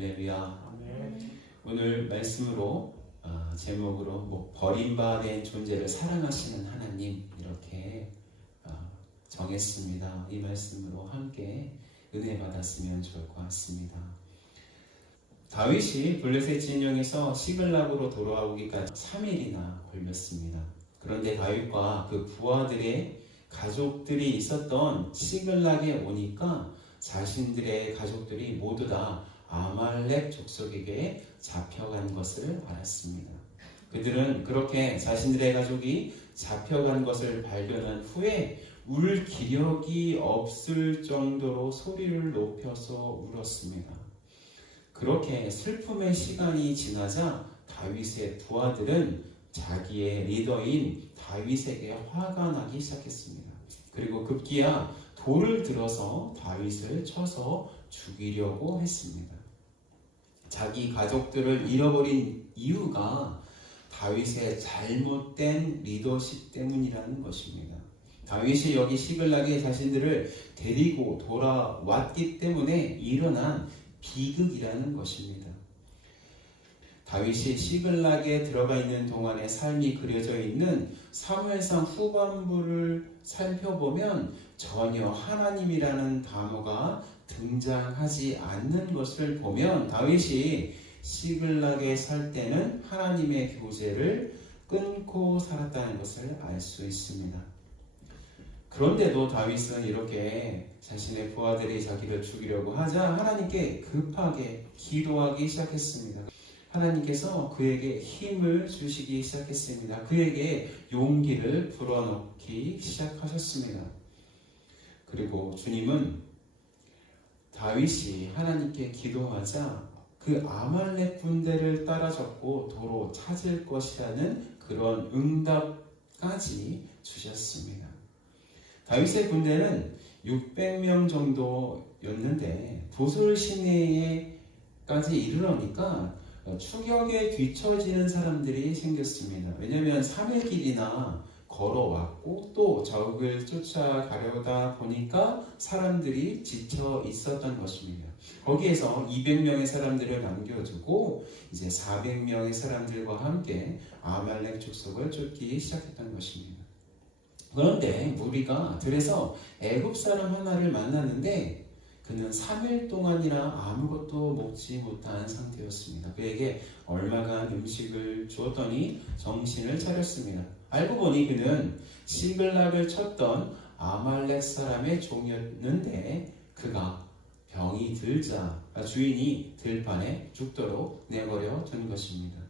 할렐루야. 아멘. 오늘 말씀으로 제목으로 버림받은 존재를 사랑하시는 하나님 이렇게 정했습니다. 이 말씀으로 함께 은혜 받았으면 좋을 것 같습니다. 다윗이 블레셋 진영에서 시글락으로 돌아오기까지 3일이나 걸렸습니다. 그런데 다윗과 그 부하들의 가족들이 있었던 시글락에 오니까 자신들의 가족들이 모두 다 아말렉 족속에게 잡혀간 것을 알았습니다. 그들은 그렇게 자신들의 가족이 잡혀간 것을 발견한 후에 울 기력이 없을 정도로 소리를 높여서 울었습니다. 그렇게 슬픔의 시간이 지나자 다윗의 부하들은 자기의 리더인 다윗에게 화가 나기 시작했습니다. 그리고 급기야 돌을 들어서 다윗을 쳐서 죽이려고 했습니다. 자기 가족들을 잃어버린 이유가 다윗의 잘못된 리더십 때문이라는 것입니다. 다윗이 여기 시글락에 자신들을 데리고 돌아왔기 때문에 일어난 비극이라는 것입니다. 다윗이 시글락에 들어가 있는 동안의 삶이 그려져 있는 사무엘상 후반부를 살펴보면 전혀 하나님이라는 단어가 등장하지 않는 것을 보면 다윗이 시글락에 살 때는 하나님의 교제를 끊고 살았다는 것을 알 수 있습니다. 그런데도 다윗은 이렇게 자신의 부하들이 자기를 죽이려고 하자 하나님께 급하게 기도하기 시작했습니다. 하나님께서 그에게 힘을 주시기 시작했습니다. 그에게 용기를 불어넣기 시작하셨습니다. 그리고 주님은 다윗이 하나님께 기도하자 그 아말렉 군대를 따라잡고 도로 찾을 것이라는 그런 응답까지 주셨습니다. 다윗의 군대는 600명 정도였는데 도솔 시내에까지 이르러니까 추격에 뒤처지는 사람들이 생겼습니다. 왜냐하면 3일 길이나 걸어왔고 또 적을 쫓아가려다 보니까 사람들이 지쳐 있었던 것입니다. 거기에서 200명의 사람들을 남겨두고 이제 400명의 사람들과 함께 아말렉 족속을 쫓기 시작했던 것입니다. 그런데 무리가 들에서 애굽 사람 하나를 만났는데 그는 3일 동안이나 아무것도 먹지 못한 상태였습니다. 그에게 얼마간 음식을 주었더니 정신을 차렸습니다. 알고 보니 그는 시글락을 쳤던 아말렉 사람의 종이었는데 그가 병이 들자 주인이 들판에 죽도록 내버려 둔 것입니다.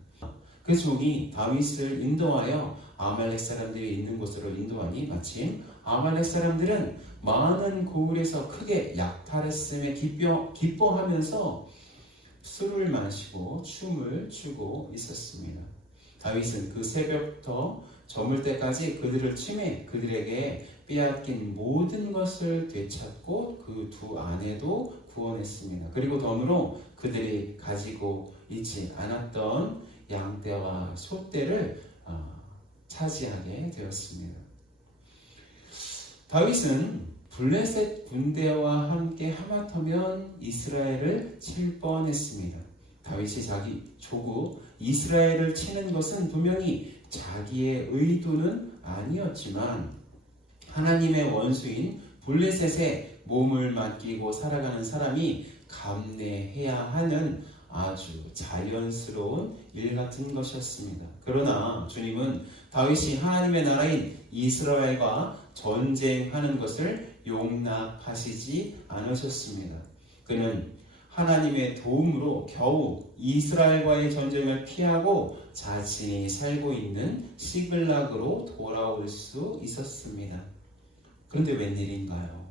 그 종이 다윗을 인도하여 아말렉 사람들이 있는 곳으로 인도하니 마침 아말렉 사람들은 많은 고을에서 크게 약탈했음에 기뻐하면서 술을 마시고 춤을 추고 있었습니다. 다윗은 그 새벽부터 저물 때까지 그들을 치매 그들에게 빼앗긴 모든 것을 되찾고 그 두 아내도 구원했습니다. 그리고 덤으로 그들이 가지고 있지 않았던 양떼와 소떼를 차지하게 되었습니다. 다윗은 블레셋 군대와 함께 하마터면 이스라엘을 칠 뻔했습니다. 다윗이 자기 조국 이스라엘을 치는 것은 분명히 자기의 의도는 아니었지만 하나님의 원수인 블레셋에 몸을 맡기고 살아가는 사람이 감내해야 하는 아주 자연스러운 일 같은 것이었습니다. 그러나 주님은 다윗이 하나님의 나라인 이스라엘과 전쟁하는 것을 용납하시지 않으셨습니다. 그는 하나님의 도움으로 겨우 이스라엘과의 전쟁을 피하고 자신이 살고 있는 시글락으로 돌아올 수 있었습니다. 그런데 웬일인가요?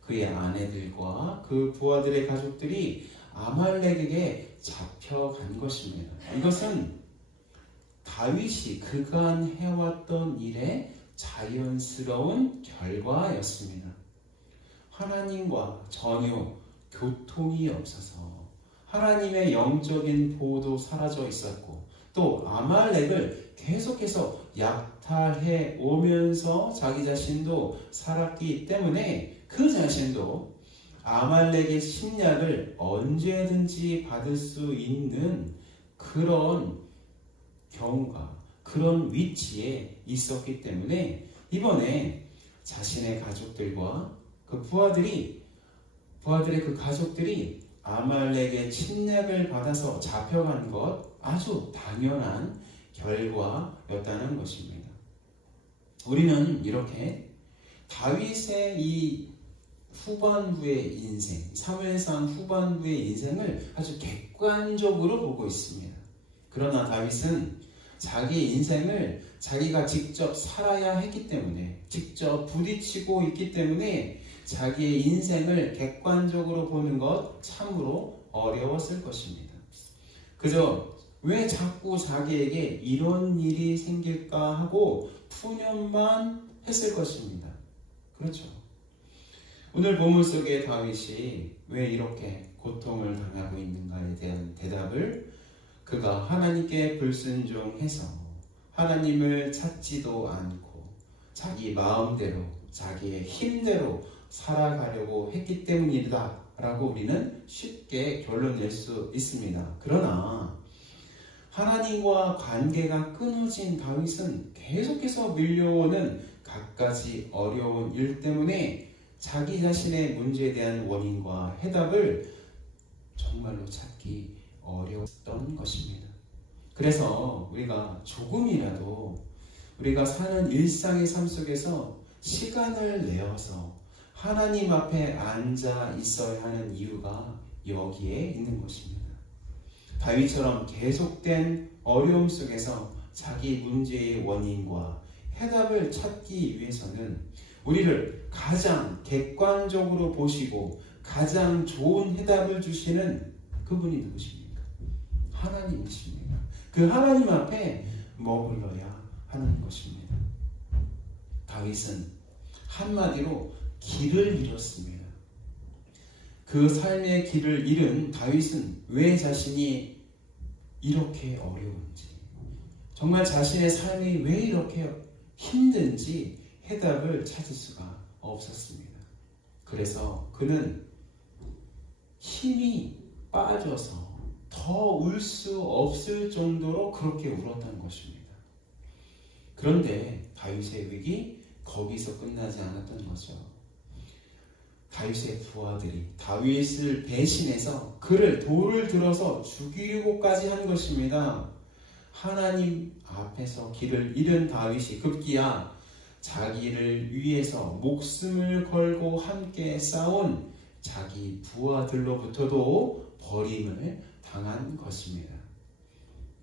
그의 아내들과 그 부하들의 가족들이 아말렉에게 잡혀간 것입니다. 이것은 다윗이 그간 해왔던 일의 자연스러운 결과였습니다. 하나님과 전혀 교통이 없어서 하나님의 영적인 보호도 사라져 있었고 또 아말렉을 계속해서 약탈해 오면서 자기 자신도 살았기 때문에 그 자신도 아말렉의 침략을 언제든지 받을 수 있는 그런 경우가, 그런 위치에 있었기 때문에 이번에 자신의 가족들과 그 부하들의 그 가족들이 아말렉의 침략을 받아서 잡혀간 것, 아주 당연한 결과였다는 것입니다. 우리는 이렇게 다윗의 이 후반부의 인생, 사무엘상 후반부의 인생을 아주 객관적으로 보고 있습니다. 그러나 다윗은 자기 인생을 자기가 직접 살아야 했기 때문에, 직접 부딪히고 있기 때문에 자기의 인생을 객관적으로 보는 것 참으로 어려웠을 것입니다. 그저 왜 자꾸 자기에게 이런 일이 생길까 하고 푸념만 했을 것입니다. 그렇죠. 오늘 본문 속에 다윗이 왜 이렇게 고통을 당하고 있는가에 대한 대답을 그가 하나님께 불순종해서 하나님을 찾지도 않고 자기 마음대로, 자기의 힘대로 살아가려고 했기 때문이다 라고 우리는 쉽게 결론 낼 수 있습니다. 그러나 하나님과 관계가 끊어진 다윗은 계속해서 밀려오는 갖가지 어려운 일 때문에 자기 자신의 문제에 대한 원인과 해답을 정말로 찾기 어려웠던 것입니다. 그래서 우리가 조금이라도 우리가 사는 일상의 삶 속에서 시간을 내어서 하나님 앞에 앉아 있어야 하는 이유가 여기에 있는 것입니다. 다윗처럼 계속된 어려움 속에서 자기 문제의 원인과 해답을 찾기 위해서는 우리를 가장 객관적으로 보시고 가장 좋은 해답을 주시는 그분이 누구십니까? 하나님이십니다. 그 하나님 앞에 머물러야 하는 것입니다. 다윗은 한마디로 길을 잃었습니다. 그 삶의 길을 잃은 다윗은 왜 자신이 이렇게 어려운지, 정말 자신의 삶이 왜 이렇게 힘든지 해답을 찾을 수가 없었습니다. 그래서 그는 힘이 빠져서 더 울 수 없을 정도로 그렇게 울었던 것입니다. 그런데 다윗의 위기 거기서 끝나지 않았던 거죠. 다윗의 부하들이 다윗을 배신해서 그를 돌을 들어서 죽이려고까지 한 것입니다. 하나님 앞에서 길을 잃은 다윗이 급기야 자기를 위해서 목숨을 걸고 함께 싸운 자기 부하들로부터도 버림을 당한 것입니다.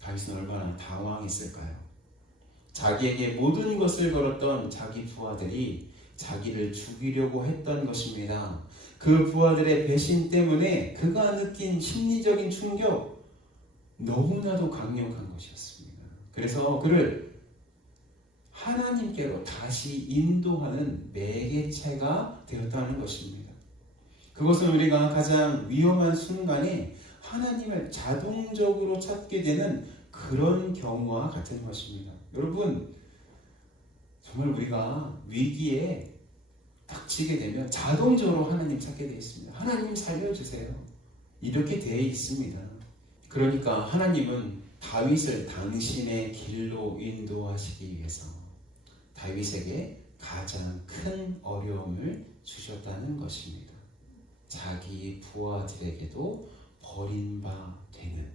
다윗은 얼마나 당황했을까요? 자기에게 모든 것을 걸었던 자기 부하들이 자기를 죽이려고 했던 것입니다. 그 부하들의 배신 때문에 그가 느낀 심리적인 충격, 너무나도 강력한 것이었습니다. 그래서 그를 하나님께로 다시 인도하는 매개체가 되었다는 것입니다. 그것은 우리가 가장 위험한 순간에 하나님을 자동적으로 찾게 되는 그런 경우와 같은 것입니다. 여러분, 정말 우리가 위기에 닥치게 되면 자동적으로 하나님 찾게 되어 있습니다. 하나님 살려주세요. 이렇게 되어 있습니다. 그러니까 하나님은 다윗을 당신의 길로 인도하시기 위해서 다윗에게 가장 큰 어려움을 주셨다는 것입니다. 자기 부하들에게도 버림바 되는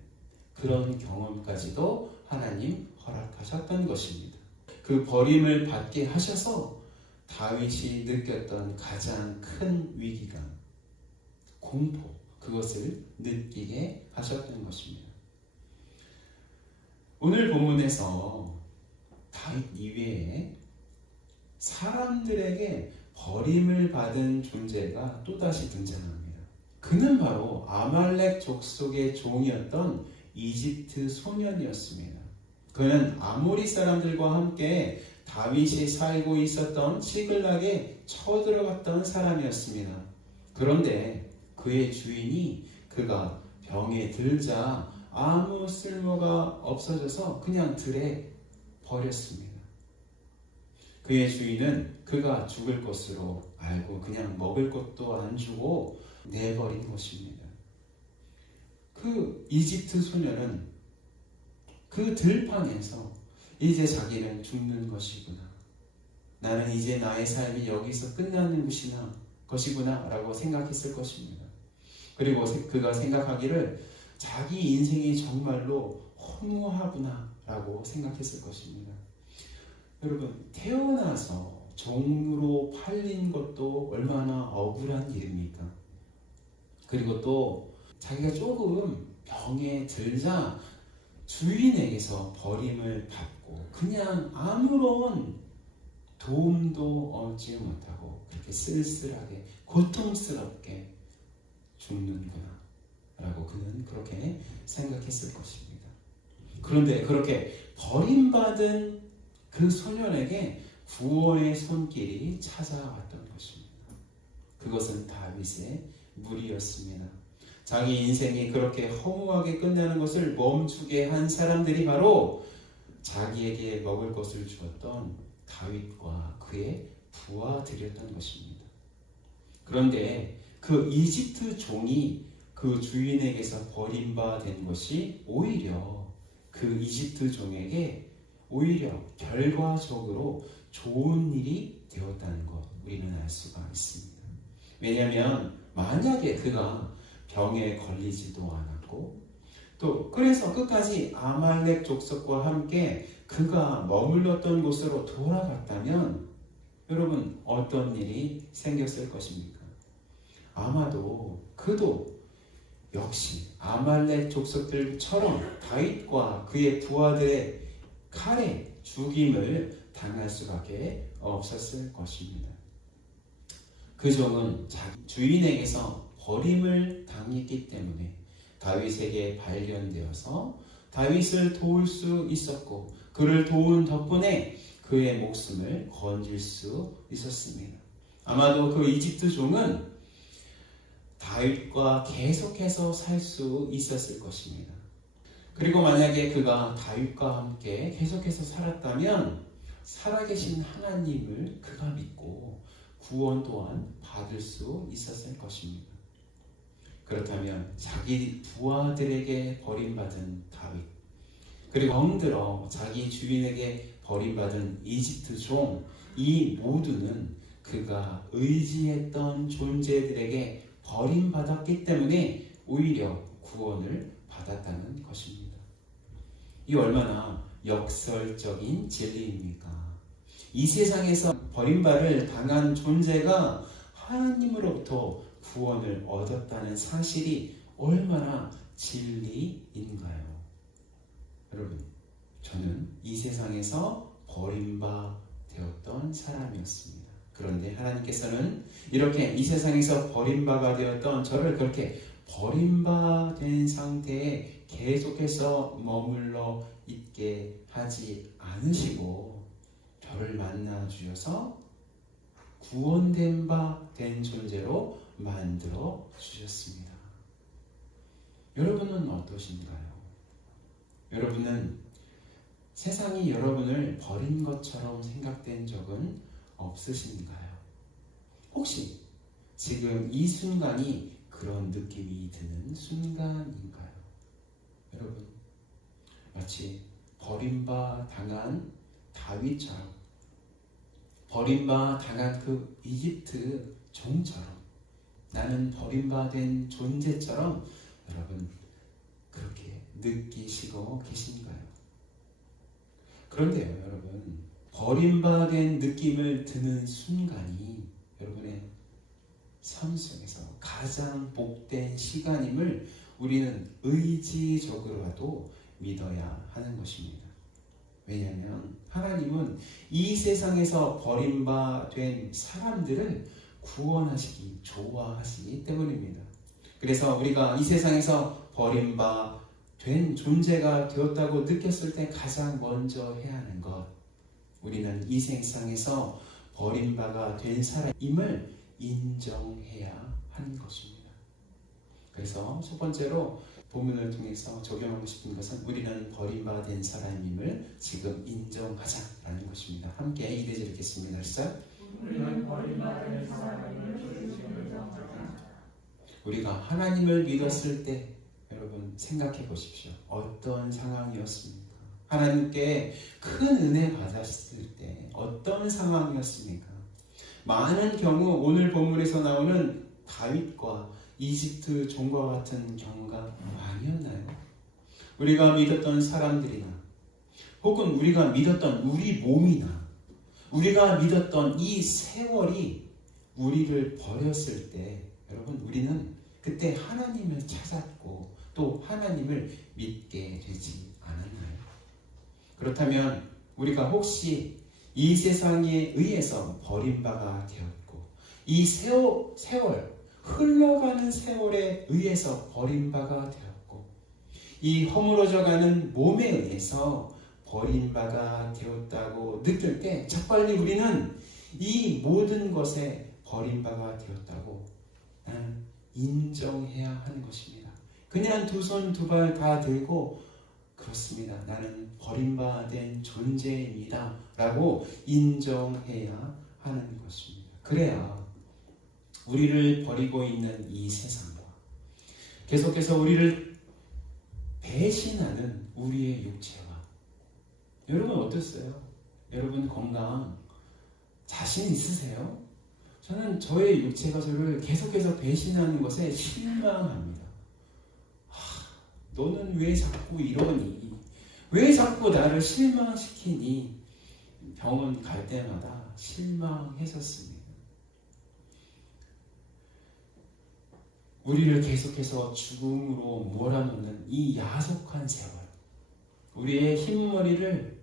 그런 경험까지도 하나님 허락하셨던 것입니다. 그 버림을 받게 하셔서 다윗이 느꼈던 가장 큰 위기감, 공포, 그것을 느끼게 하셨던 것입니다. 오늘 본문에서 다윗 이외에 사람들에게 버림을 받은 존재가 또다시 등장합니다. 그는 바로 아말렉 족속의 종이었던 이집트 소년이었습니다. 그는 아모리 사람들과 함께 다윗이 살고 있었던 시글락에 쳐들어갔던 사람이었습니다. 그런데 그의 주인이 그가 병에 들자 아무 쓸모가 없어져서 그냥 들에 버렸습니다. 그의 주인은 그가 죽을 것으로 알고 그냥 먹을 것도 안 주고 내버린 것입니다. 그 이집트 소녀는 그 들판에서 이제 자기는 죽는 것이구나. 나는 이제 나의 삶이 여기서 끝나는 것이구나 라고 생각했을 것입니다. 그리고 그가 생각하기를 자기 인생이 정말로 허무하구나 라고 생각했을 것입니다. 여러분, 태어나서 종으로 팔린 것도 얼마나 억울한 일입니까? 그리고 또 자기가 조금 병에 들자 주인에게서 버림을 받고 그냥 아무런 도움도 얻지 못하고 그렇게 쓸쓸하게 고통스럽게 죽는구나 라고 그는 그렇게 생각했을 것입니다. 그런데 그렇게 버림받은 그 소년에게 구원의 손길이 찾아왔던 것입니다. 그것은 다윗의 무리였습니다. 자기 인생이 그렇게 허무하게 끝나는 것을 멈추게 한 사람들이 바로 자기에게 먹을 것을 주었던 다윗과 그의 부하들이었던 것입니다. 그런데 그 이집트 종이 그 주인에게서 버림받은 것이 오히려 그 이집트 종에게 오히려 결과적으로 좋은 일이 되었다는 것 우리는 알 수가 있습니다. 왜냐하면 만약에 그가 병에 걸리지도 않았고 또 그래서 끝까지 아말렉 족속과 함께 그가 머물렀던 곳으로 돌아갔다면 여러분 어떤 일이 생겼을 것입니까? 아마도 그도 역시 아말렉 족속들처럼 다윗과 그의 부하들의 칼에 죽임을 당할 수밖에 없었을 것입니다. 그 종은 자기 주인에게서 버림을 당했기 때문에 다윗에게 발견되어서 다윗을 도울 수 있었고 그를 도운 덕분에 그의 목숨을 건질 수 있었습니다. 아마도 그 이집트 종은 다윗과 계속해서 살 수 있었을 것입니다. 그리고 만약에 그가 다윗과 함께 계속해서 살았다면 살아계신 하나님을 그가 믿고 구원 또한 받을 수 있었을 것입니다. 그렇다면 자기 부하들에게 버림받은 다윗 그리고 덩들어 자기 주인에게 버림받은 이집트 종 이 모두는 그가 의지했던 존재들에게 버림받았기 때문에 오히려 구원을 받았다는 것입니다. 이 얼마나 역설적인 진리입니까? 이 세상에서 버림받을 당한 존재가 하나님으로부터 구원을 얻었다는 사실이 얼마나 진리인가요? 여러분, 저는 이 세상에서 버림받았던 사람이었습니다. 그런데 하나님께서는 이렇게 이 세상에서 버림받아 되었던 저를 그렇게 버림받은 상태에 계속해서 머물러 있게 하지 않으시고 저를 만나 주셔서 구원된 바 된 존재로 만들어 주셨습니다. 여러분은 어떠신가요? 여러분은 세상이 여러분을 버린 것처럼 생각된 적은 없으신가요? 혹시 지금 이 순간이 그런 느낌이 드는 순간인가요? 여러분, 마치 버림바 당한 다윗처럼 버림바 당한 그 이집트 종처럼 나는 버림받은 존재처럼 여러분 그렇게 느끼시고 계신가요? 그런데요 여러분, 버림받은 느낌을 드는 순간이 여러분의 삶 속에서 가장 복된 시간임을 우리는 의지적으로라도 믿어야 하는 것입니다. 왜냐하면 하나님은 이 세상에서 버림받은 사람들을 구원하시기 좋아하시기 때문입니다. 그래서 우리가 이 세상에서 버림받은 존재가 되었다고 느꼈을 때 가장 먼저 해야 하는 것, 우리는 이 세상에서 버림받아 된 사람임을 인정해야 하는 것입니다. 그래서 첫 번째로 본문을 통해서 적용하고 싶은 것은 우리는 버림받은 사람임을 지금 인정하자라는 것입니다. 함께 2절 읽겠습니다. 시작. 우리는 버림받은 사람임을 지금 인정하자. 우리가 하나님을 믿었을 때 여러분 생각해 보십시오. 어떤 상황이었습니까? 하나님께 큰 은혜 받았을 때 어떤 상황이었습니까? 많은 경우 오늘 본문에서 나오는 다윗과 이집트 종과 같은 경우가 아니었나요? 우리가 믿었던 사람들이나 혹은 우리가 믿었던 우리 몸이나 우리가 믿었던 이 세월이 우리를 버렸을 때 여러분 우리는 그때 하나님을 찾았고 또 하나님을 믿게 되지 않았나요? 그렇다면 우리가 혹시 이 세상에 의해서 버림받아 되었고 이 세월 흘러가는 세월에 의해서 버림받아 되었고 이 허물어져가는 몸에 의해서 버림받아 되었다고 느낄 때 재빨리 우리는 이 모든 것에 버림받아 되었다고 나는 인정해야 하는 것입니다. 그냥 두 손 두 발 다 들고 그렇습니다. 나는 버림받은 존재입니다. 라고 인정해야 하는 것입니다. 그래야 우리를 버리고 있는 이 세상과 계속해서 우리를 배신하는 우리의 육체와 여러분 어땠어요? 여러분 건강 자신 있으세요? 저는 저의 육체가 저를 계속해서 배신하는 것에 실망합니다. 너는 왜 자꾸 이러니? 왜 자꾸 나를 실망시키니? 병원 갈 때마다 실망했었습니다. 우리를 계속해서 죽음으로 몰아넣는 이 야속한 세월, 우리의 흰머리를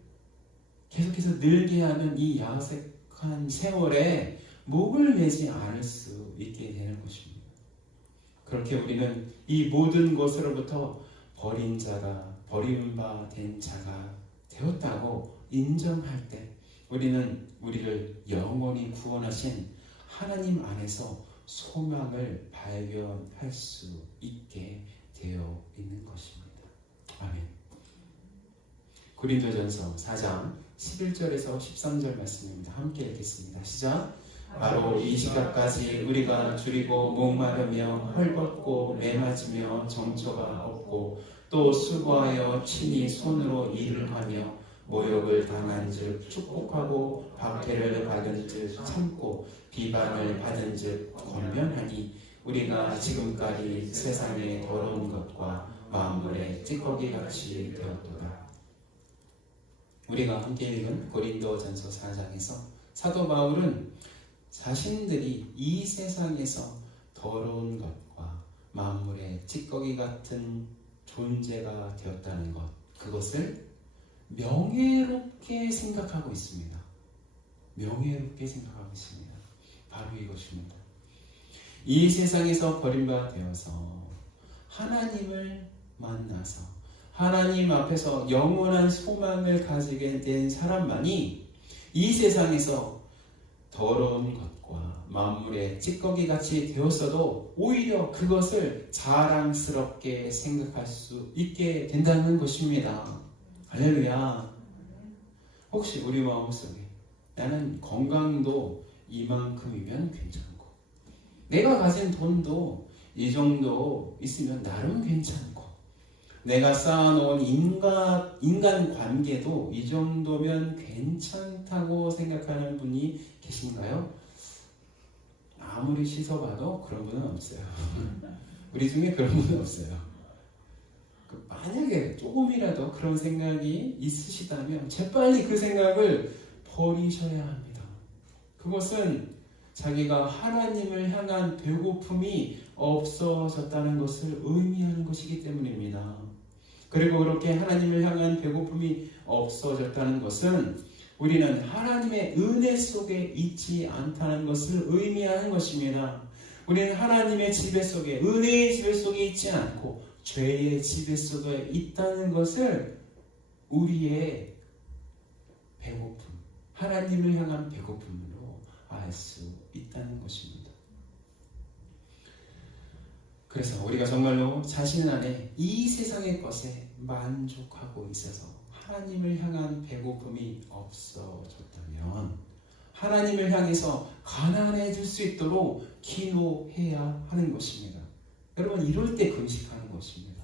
계속해서 늘게 하는 이 야속한 세월에 목을 매지 않을 수 있게 되는 것입니다. 그렇게 우리는 이 모든 것으로부터 버린 자가 버림받은 자가 되었다고 인정할 때 우리는 우리를 영원히 구원하신 하나님 안에서 소망을 발견할 수 있게 되어 있는 것입니다. 아멘. 고린도전서 4장 11절에서 13절 말씀입니다. 함께 읽겠습니다. 시작. 바로 이 시각까지 우리가 줄이고 목마르며 헐벗고 매맞으며 정처가 없고 또 수고하여 친히 손으로 일을 하며 모욕을 당한 즉 축복하고 박해를 받은 즉 참고 비방을 받은 즉 권면하니 우리가 지금까지 세상의 더러운 것과 만물의 찌꺼기같이 되었도다. 우리가 함께 읽은 고린도전서 4장에서 사도 바울은 자신들이 이 세상에서 더러운 것과 만물의 찌꺼기 같은 존재가 되었다는 것, 그것을 명예롭게 생각하고 있습니다. 명예롭게 생각하고 있습니다. 바로 이것입니다. 이 세상에서 버림받아 되어서 하나님을 만나서 하나님 앞에서 영원한 소망을 가지게 된 사람만이 이 세상에서 더러운 것과 만물의 찌꺼기같이 되었어도 오히려 그것을 자랑스럽게 생각할 수 있게 된다는 것입니다. 할렐루야. 혹시 우리 마음속에 나는 건강도 이만큼이면 괜찮고 내가 가진 돈도 이 정도 있으면 나름 괜찮고 내가 쌓아놓은 인간 관계도 이 정도면 괜찮다고 생각하는 분이 계신가요? 아무리 씻어봐도 그런 분은 없어요. 우리 중에 그런 분은 없어요. 만약에 조금이라도 그런 생각이 있으시다면 재빨리 그 생각을 버리셔야 합니다. 그것은 자기가 하나님을 향한 배고픔이 없어졌다는 것을 의미하는 것이기 때문입니다. 그리고 그렇게 하나님을 향한 배고픔이 없어졌다는 것은 우리는 하나님의 은혜 속에 있지 않다는 것을 의미하는 것입니다. 우리는 하나님의 지배 속에, 은혜의 지배 속에 있지 않고 죄의 지배 속에 있다는 것을 우리의 배고픔, 하나님을 향한 배고픔으로 알 수 있다는 것입니다. 그래서 우리가 정말로 자신 안에 이 세상의 것에 만족하고 있어서 하나님을 향한 배고픔이 없어졌다면 하나님을 향해서 가난해질 수 있도록 기도해야 하는 것입니다. 여러분, 이럴 때 금식하는 것입니다.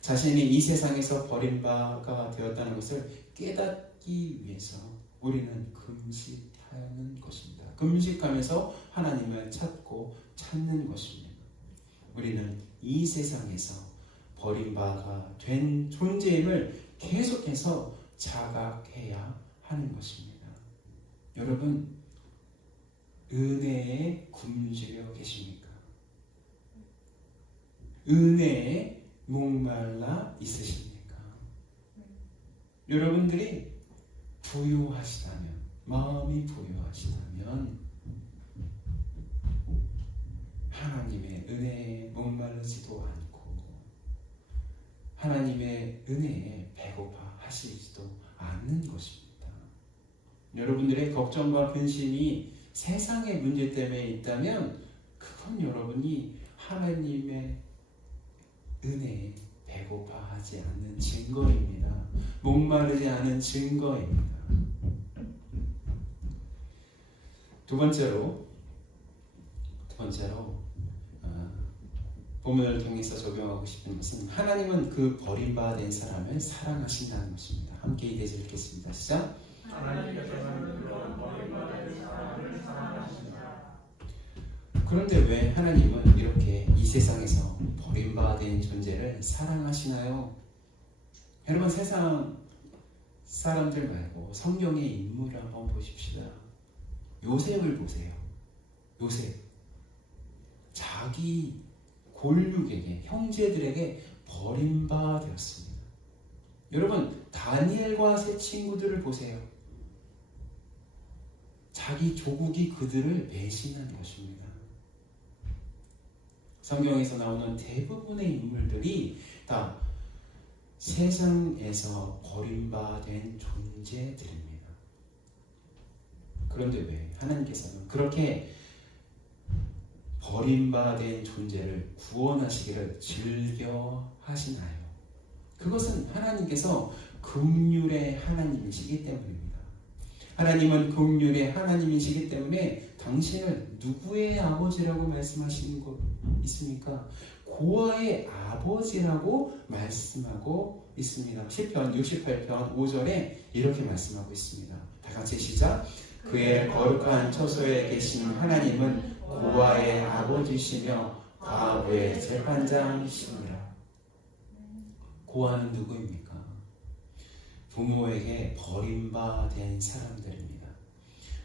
자신이 이 세상에서 버림바가 되었다는 것을 깨닫기 위해서 우리는 금식하는 것입니다. 금식하면서 하나님을 찾는 것입니다. 우리는 이 세상에서 버림바가 된 존재임을 계속해서 자각해야 하는 것입니다. 여러분, 은혜에 굶주려 계십니까? 은혜에 목말라 있으십니까? 여러분들이 부유하시다면, 마음이 부유하시다면 하나님의 은혜에 목마르지도 않고 하나님의 은혜에 배고파 하시지도 않는 것입니다. 여러분들의 걱정과 근심이 세상의 문제 때문에 있다면 그건 여러분이 하나님의 은혜에 배고파하지 않는 증거입니다. 목마르지 않은 증거입니다. 두 번째로 본문을 통해서 적용하고 싶은 것은 하나님은 그 버림받은 사람을 사랑하신다는 것입니다. 함께 이대절 읽겠습니다. 시작. 하나님께서는 그런 버림받은 사람을 사랑하신다. 그런데 왜 하나님은 이렇게 이 세상에서 버림받은 존재를 사랑하시나요? 여러분, 세상 사람들 말고 성경의 인물을 한번 보십시다. 요셉을 보세요. 요셉. 자기 골육에게, 형제들에게 버림받았습니다. 여러분, 다니엘과 세 친구들을 보세요. 자기 조국이 그들을 배신한 것입니다. 성경에서 나오는 대부분의 인물들이 다 세상에서 버림받은 존재들입니다. 그런데 왜 하나님께서는 그렇게 버림받은 존재를 구원하시기를 즐겨 하시나요? 그것은 하나님께서 긍휼의 하나님이시기 때문입니다. 하나님은 긍휼의 하나님이시기 때문에 당신을 누구의 아버지라고 말씀하시는 것 있습니까? 고아의 아버지라고 말씀하고 있습니다. 시편 68편 5절에 이렇게 말씀하고 있습니다. 다 같이 시작. 그의 거룩한 처소에 계신 하나님은 고아의 아버지시며 과부의 재판장이시니라. 고아는 누구입니까? 부모에게 버림받은 사람들입니다.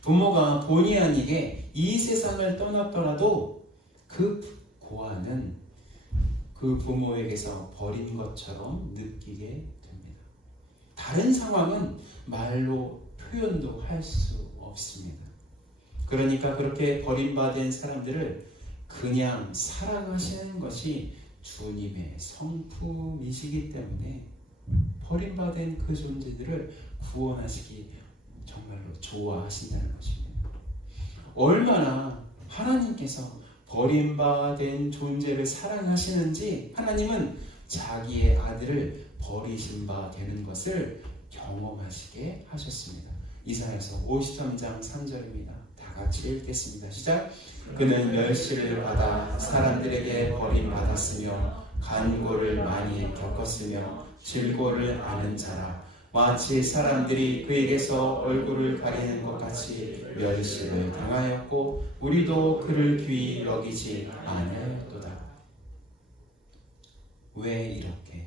부모가 본의 아니게 이 세상을 떠났더라도 그 고아는 그 부모에게서 버린 것처럼 느끼게 됩니다. 다른 상황은 말로 표현도 할 수 없습니다. 그러니까 그렇게 버림받은 사람들을 그냥 사랑하시는 것이 주님의 성품이시기 때문에 버림받은 그 존재들을 구원하시기 정말로 좋아하신다는 것입니다. 얼마나 하나님께서 버림받은 존재를 사랑하시는지 하나님은 자기의 아들을 버리신 바 되는 것을 경험하시게 하셨습니다. 이사야서 53장 3절입니다. 다 같이 읽겠습니다. 시작. 그는 멸시를 받아 사람들에게 버림받았으며 간고를 많이 겪었으며 질고를 아는 자라. 마치 사람들이 그에게서 얼굴을 가리는 것 같이 멸시를 당하였고 우리도 그를 귀히 여기지 않았도다. 왜 이렇게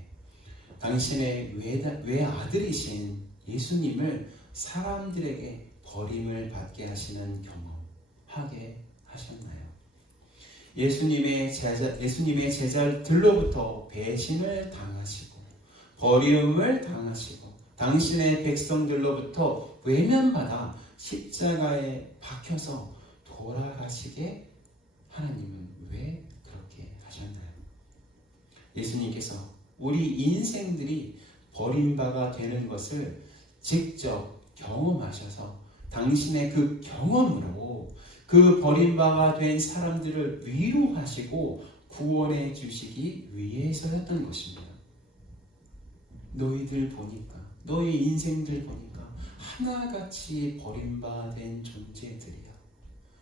당신의 외아들이신 예수님을 사람들에게 버림을 받게 하시는 경험하게 하셨나요? 예수님의 제자들로부터 배신을 당하시고 버림을 당하시고 당신의 백성들로부터 외면받아 십자가에 박혀서 돌아가시게 하나님은 왜 그렇게 하셨나요? 예수님께서 우리 인생들이 버림바가 되는 것을 직접 경험하셔서 당신의 그 경험으로 그 버림바가 된 사람들을 위로하시고 구원해 주시기 위해서였던 것입니다. 너희들 보니까, 너희 인생들 보니까 하나같이 버림받은 존재들이야.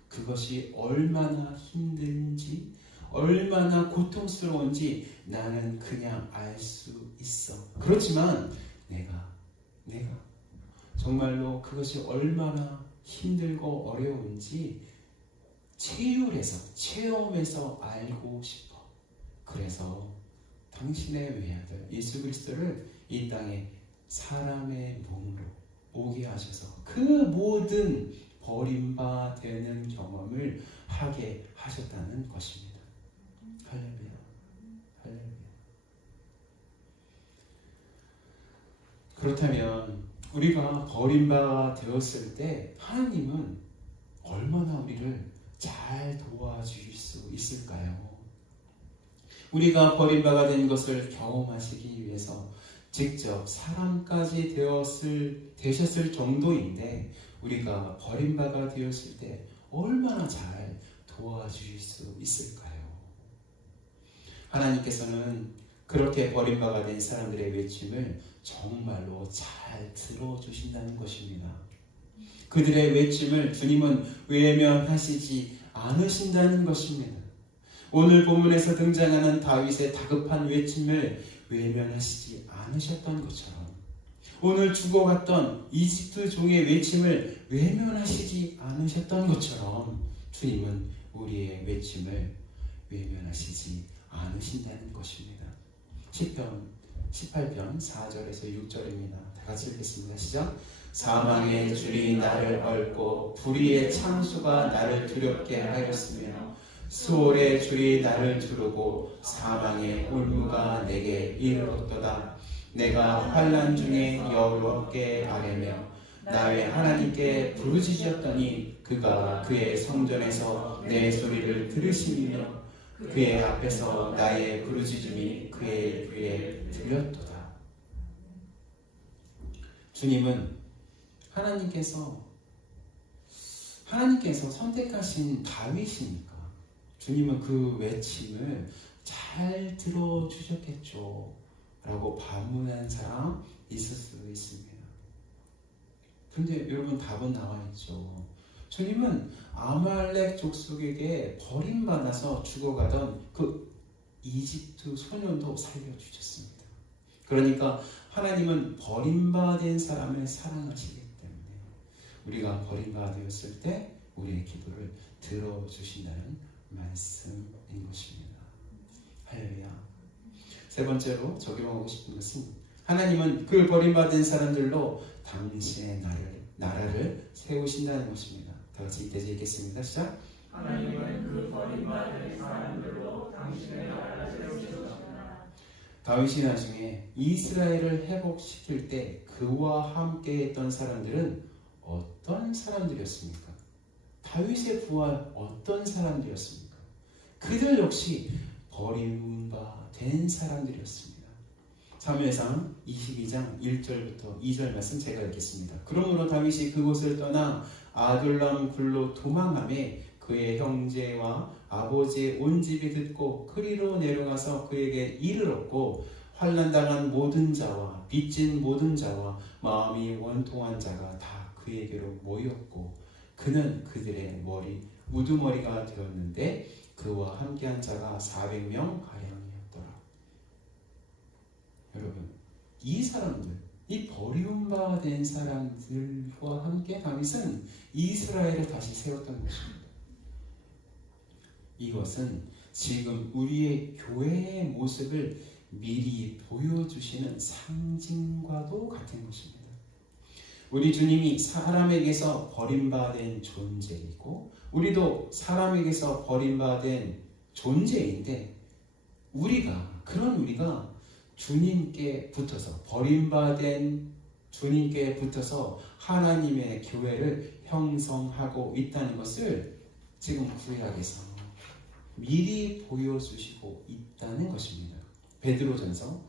그것이 얼마나 힘든지, 얼마나 고통스러운지 나는 그냥 알 수 있어. 그렇지만 내가 정말로 그것이 얼마나 힘들고 어려운지 체험해서 알고 싶어. 그래서 당신의 외아들 예수 그리스도를 이 땅에 사람의 몸으로 오게 하셔서 그 모든 버림받는 경험을 하게 하셨다는 것입니다. 할렐루야. 할렐루야. 그렇다면 우리가 버림받았을 때 하나님은 얼마나 우리를 잘 도와주실 수 있을까요? 우리가 버림받아 된 것을 경험하시기 위해서 직접 사람까지 되셨을 정도인데 우리가 버림받아 되었을 때 얼마나 잘 도와주실 수 있을까요? 하나님께서는 그렇게 버림받아 된 사람들의 외침을 정말로 잘 들어주신다는 것입니다. 그들의 외침을 주님은 외면하시지 않으신다는 것입니다. 오늘 본문에서 등장하는 다윗의 다급한 외침을 외면하시지 않으셨던 것처럼 오늘 죽어갔던 이집트 종의 외침을 외면하시지 않으셨던 것처럼 주님은 우리의 외침을 외면하시지 않으신다는 것입니다. 시편 18편 4절에서 6절입니다. 다 같이 읽겠습니다. 시작. 사망의 줄이 나를 얽고 불의의 창수가 나를 두렵게 하였으며 수월의 줄이 나를 두르고 사망의 울무가 내게 이르렀도다. 내가 환난 중에 여호와께 아뢰며 나의 하나님께 부르짖었더니 그가 그의 성전에서 내 소리를 들으시며 그의 앞에서 나의 부르짖음이 그의 귀에 들렸도다. 주님은 하나님께서 선택하신 다윗이니까 주님은 그 외침을 잘 들어주셨겠죠 라고 반문한 사람 있을 수 있습니다. 근데 여러분 답은 나와 있죠. 주님은 아말렉 족속에게 버림받아서 죽어가던 그 이집트 소년도 살려주셨습니다. 그러니까 하나님은 버림받은 사람을 사랑하시기 때문에 우리가 버림받았을 때 우리의 기도를 들어주신다는 말씀인 것입니다. 할렐루야. 세 번째로 적용하고 싶은 것은 하나님은 그 버림받은 사람들로 당신의 나라를 세우신다는 것입니다. 다 같이 이때제 읽겠습니다. 시작. 하나님은 그 버림받은 사람들로 당신의 나라를 세우셨습니다. 다윗이 나중에 이스라엘을 회복시킬 때 그와 함께 했던 사람들은 어떤 사람들이었습니까? 다윗의 부하 어떤 사람들이었습니까? 그들 역시 버림받은 사람들이었습니다. 사무엘상 22장 1절부터 2절 말씀 제가 읽겠습니다. 그러므로 다윗이 그곳을 떠나 아둘람 굴로 도망하매 그의 형제와 아버지의 온 집이 듣고 그리로 내려가서 그에게 이르렀고 환난당한 모든 자와 빚진 모든 자와 마음이 원통한 자가 다 그에게로 모였고 그는 그들의 우두머리가 되었는데 그와 함께한 자가 400명 가량이었더라. 여러분, 이 사람들, 이 버림받은 사람들과 함께 다윗은 이스라엘을 다시 세웠던 것입니다. 이것은 지금 우리의 교회의 모습을 미리 보여주시는 상징과도 같은 것입니다. 우리 주님이 사람에게서 버림받은 존재이고 우리도 사람에게서 버림받은 존재인데 우리가 주님께 붙어서 버림받은 주님께 붙어서 하나님의 교회를 형성하고 있다는 것을 지금 구약에서 미리 보여주시고 있다는 것입니다. 베드로전서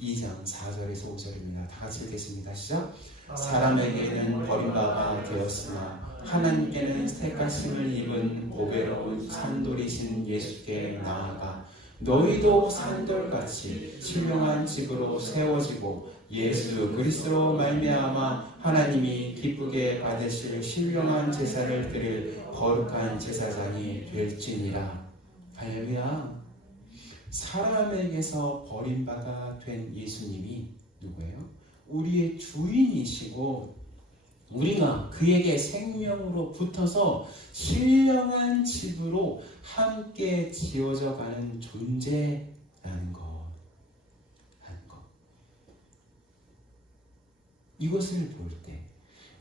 2장 4절에서 5절입니다. 다 같이 읽겠습니다. 시작. 사람에게는 버림받아 되었으나 하나님께는 택하심을 입은 보배로운 산돌이신 예수께 나아가 너희도 산돌같이 신령한 집으로 세워지고 예수 그리스도로 말미암아 하나님이 기쁘게 받으실 신령한 제사를 드릴 거룩한 제사장이 될지니라. 할렐루야. 사람에게서 버림받아 된 예수님이 누구예요? 우리의 주인이시고 우리가 그에게 생명으로 붙어서 신령한 집으로 함께 지어져 가는 존재라는 것. 이것을 볼 때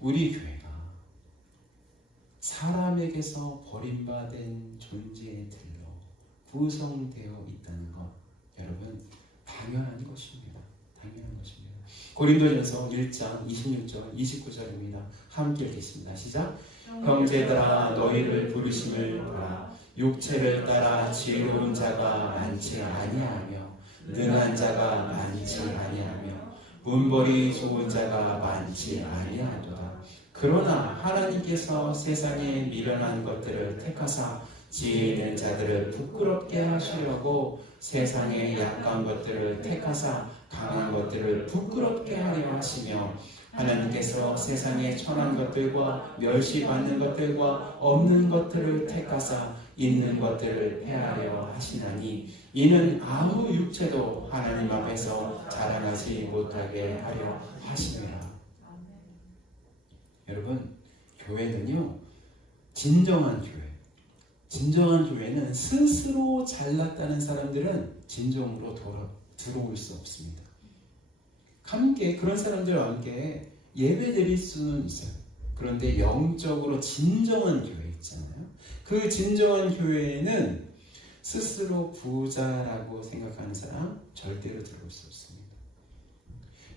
우리 교회가 사람에게서 버림받은 존재의 들로 구성되어 있다는 것, 여러분 당연한 것입니다. 당연한 것입니다. 고린도전서 1장 26절 29절입니다. 함께 읽겠습니다. 시작. 형제들아 너희를 부르심을 보라. 육체를 따라 지혜로운 자가 많지 아니하며 능한 자가 많지 아니하며 문벌이 좋은 자가 많지 아니하도다. 그러나 하나님께서 세상에 미련한 것들을 택하사 지혜 있는 자들을 부끄럽게 하시려고 세상에 약한 것들을 택하사 강한 것들을 부끄럽게 하려 하시며 하나님께서 세상에 천한 것들과 멸시받는 것들과 없는 것들을 택하사 있는 것들을 폐하려 하시나니 이는 아무 육체도 하나님 앞에서 자랑하지 못하게 하려 하시니라. 여러분, 교회는요, 진정한 교회는 스스로 잘났다는 사람들은 진정으로 들어올 수 없습니다. 함께 그런 사람들과 함께 예배 드릴 수는 있어요. 그런데 영적으로 진정한 교회 있잖아요. 그 진정한 교회에는 스스로 부자라고 생각하는 사람 절대로 들어올 수 없습니다.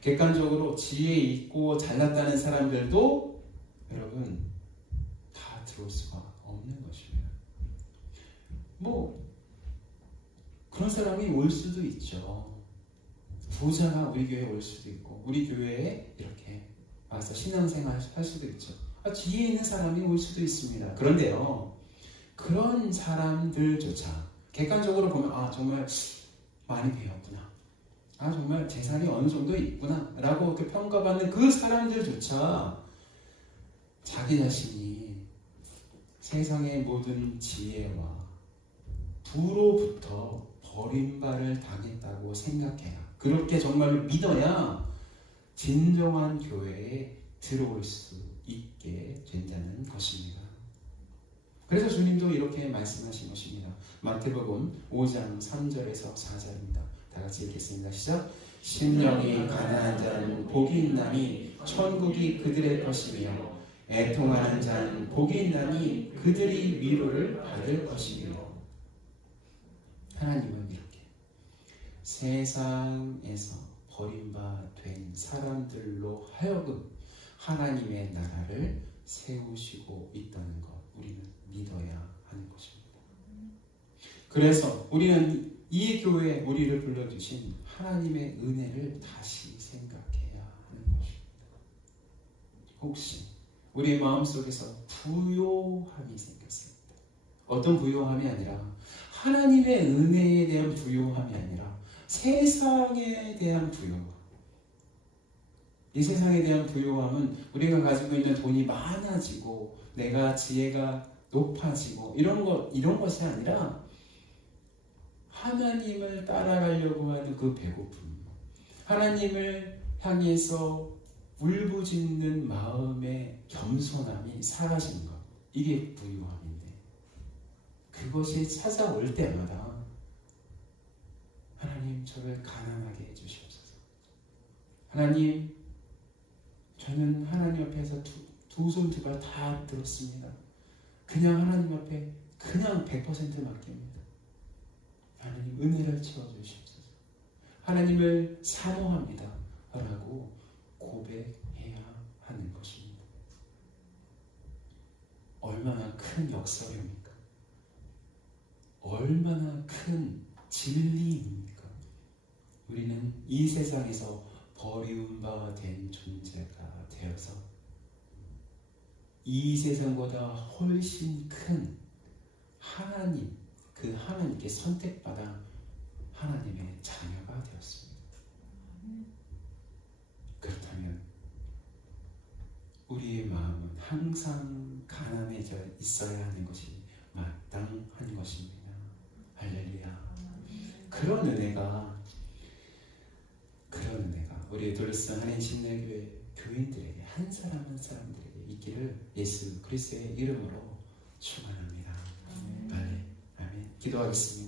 객관적으로 지혜 있고 잘났다는 사람들도 여러분 다 들어올 수가 없는 것입니다. 그런 사람이 올 수도 있죠. 부자가 우리 교회에 올 수도 있고 우리 교회에 이렇게 와서 신앙생활 할 수도 있죠. 지혜 있는 사람이 올 수도 있습니다. 그런데요, 그런 사람들조차 객관적으로 보면 정말 많이 배웠구나, 정말 재산이 어느 정도 있구나 라고 평가받는 그 사람들조차 자기 자신이 세상의 모든 지혜와 부로부터 버림받을 당했다고 생각해야, 그렇게 정말로 믿어야 진정한 교회에 들어올 수 있게 된다는 것입니다. 그래서 주님도 이렇게 말씀하신 것입니다. 마태복음 5장 3절에서 4절입니다. 다 같이 읽겠습니다. 시작. 심령이 가난한 자는 복이 있나니 천국이 그들의 것이며 애통하는 자는 복이 있나니 그들이 위로를 받을 것이며. 하나님은 이렇게 세상에서 버림받은 사람들로 하여금 하나님의 나라를 세우시고 있다는 것, 우리는 믿어야 하는 것입니다. 그래서 우리는 이 교회에 우리를 불러주신 하나님의 은혜를 다시 생각해야 하는 것입니다. 혹시 우리 마음속에서 부요함이 생겼습니다. 어떤 부요함이 아니라 하나님의 은혜에 대한 부요함이 아니라 세상에 대한 부요함. 이 세상에 대한 부요함은 우리가 가지고 있는 돈이 많아지고 내가 지혜가 높아지고 이런 것이 아니라 하나님을 따라가려고 하는 그 배고픔, 하나님을 향해서 울부짖는 마음의 겸손함이 사라진 것, 이게 부요함인데, 그것이 찾아올 때마다 하나님 저를 가난하게 해주시옵소서. 하나님 저는 하나님 앞에서 두 손 두 발 다 들었습니다. 그냥 하나님 앞에 그냥 100% 맡깁니다. 하나님 은혜를 채워주시옵소서. 하나님을 사모합니다 라고 고백해야 하는 것입니다. 얼마나 큰 역설입니까? 얼마나 큰 진리입니까? 우리는 이 세상에서 버리운 바 된 존재가 되어서 이 세상보다 훨씬 큰 하나님, 그 하나님께 선택받아 하나님의 자녀가 되었습니다. 그렇다면 우리의 마음은 항상 가난해져 있어야 하는 것이 마땅한 것입니다. 그런 은혜가 우리 둘러싼 한인 침례교회 교인들에게 한 사람 한 사람들에게 있기를 예수 그리스도의 이름으로 축원합니다. 아멘. 기도하겠습니다.